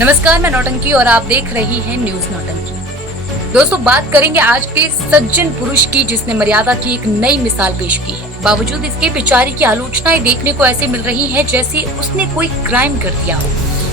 नमस्कार, मैं नौटंकी और आप देख रही हैं न्यूज नौटंकी। दोस्तों, बात करेंगे आज के सज्जन पुरुष की जिसने मर्यादा की एक नई मिसाल पेश की है। बावजूद इसके बेचारे की आलोचनाएं देखने को ऐसे मिल रही हैं जैसे उसने कोई क्राइम कर दिया हो।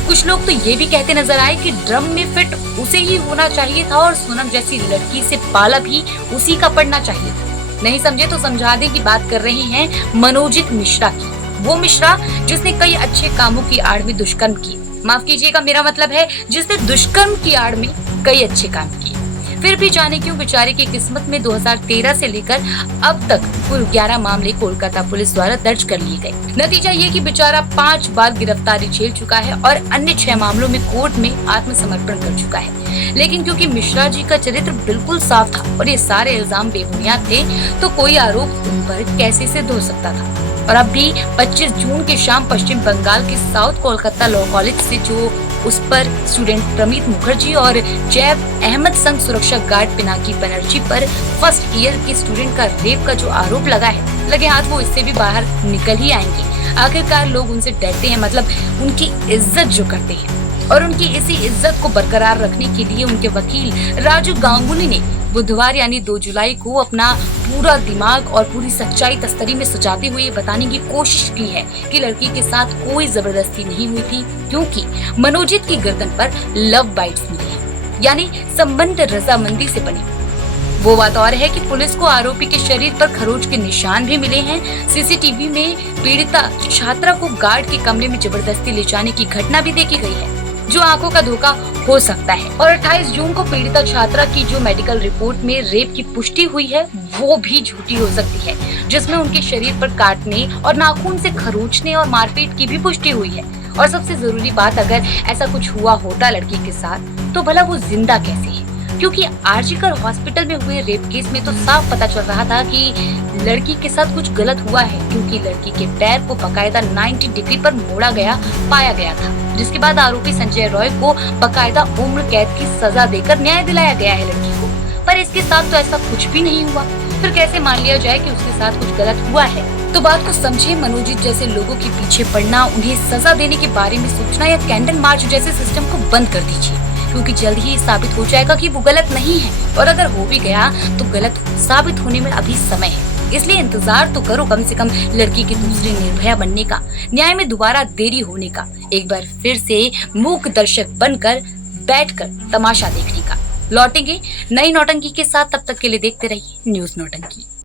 कुछ लोग तो ये भी कहते नजर आए कि ड्रम में फिट उसे ही होना चाहिए था और सोनम जैसी लड़की से पाला भी उसी का पड़ना चाहिए था। नहीं समझे तो समझा दें कि बात कर रहे हैं मनोजित मिश्रा की। वो मिश्रा जिसने कई अच्छे कामों की आड़ में दुष्कर्म किए, माफ कीजिएगा मेरा मतलब है जिसने दुष्कर्म की आड़ में कई अच्छे काम किए। फिर भी जाने क्यों बेचारे की किस्मत में 2013 से लेकर अब तक कुल 11 मामले कोलकाता पुलिस द्वारा दर्ज कर लिए गए। नतीजा ये कि बेचारा 5 बार गिरफ्तारी झेल चुका है और अन्य 6 मामलों में कोर्ट में आत्मसमर्पण कर चुका है। लेकिन क्योंकि मिश्रा जी का चरित्र बिल्कुल साफ था और ये सारे इल्जाम बेबुनियाद थे, तो कोई आरोप उन पर कैसे सिद्ध हो सकता था। और अब भी 25 जून की शाम पश्चिम बंगाल के साउथ कोलकाता लॉ कॉलेज से जो उस पर स्टूडेंट प्रमित मुखर्जी और जैब अहमद संघ सुरक्षा गार्ड पिनाकी बनर्जी पर फर्स्ट ईयर के स्टूडेंट का रेप का जो आरोप लगा है, लगे हाथ वो इससे भी बाहर निकल ही आएंगे। आखिरकार लोग उनसे डरते हैं, मतलब उनकी इज्जत जो करते हैं, और उनकी इसी इज्जत को बरकरार रखने के लिए उनके वकील राजू गांगुली ने बुधवार यानी 2 जुलाई को अपना पूरा दिमाग और पूरी सच्चाई तस्तरी में सजाते हुए बताने की कोशिश की है कि लड़की के साथ कोई जबरदस्ती नहीं हुई थी, क्योंकि मनोजित की गर्दन पर लव बाइट्स मिली है, यानी संबंध रजामंदी से बने। वो बात और है कि पुलिस को आरोपी के शरीर पर खरोच के निशान भी मिले हैं। सीसीटीवी में पीड़िता छात्रा को गार्ड के कमरे में जबरदस्ती ले जाने की घटना भी देखी गई है, जो आंखों का धोखा हो सकता है। और 28 जून को पीड़िता छात्रा की जो मेडिकल रिपोर्ट में रेप की पुष्टि हुई है, वो भी झूठी हो सकती है, जिसमें उनके शरीर पर काटने और नाखून से खरोचने और मारपीट की भी पुष्टि हुई है। और सबसे जरूरी बात, अगर ऐसा कुछ हुआ होता लड़की के साथ, तो भला वो जिंदा कैसे है? क्योंकि आरजीकर हॉस्पिटल में हुए रेप केस में तो साफ पता चल रहा था कि लड़की के साथ कुछ गलत हुआ है, क्योंकि लड़की के पैर को बकायदा 90 डिग्री पर मोड़ा गया पाया गया था, जिसके बाद आरोपी संजय रॉय को बकायदा उम्र कैद की सजा देकर न्याय दिलाया गया है लड़की को। पर इसके साथ तो ऐसा कुछ भी नहीं हुआ, फिर कैसे मान लिया जाए कि उसके साथ कुछ गलत हुआ है? तो बात को समझे, मनोजित जैसे लोगों के पीछे पड़ना, उन्हें सजा देने के बारे में सोचना या कैंडल मार्च जैसे सिस्टम को बंद कर दीजिए, क्योंकि जल्द ही साबित हो जाएगा कि वो गलत नहीं है, और अगर हो भी गया तो गलत साबित होने में अभी समय है। इसलिए इंतजार तो करो कम से कम लड़की की दूसरी निर्भया बनने का, न्याय में दोबारा देरी होने का, एक बार फिर से मूक दर्शक बनकर बैठकर तमाशा देखने का। लौटेंगे नई नौटंकी के साथ, तब तक के लिए देखते रहिए न्यूज नौटंकी।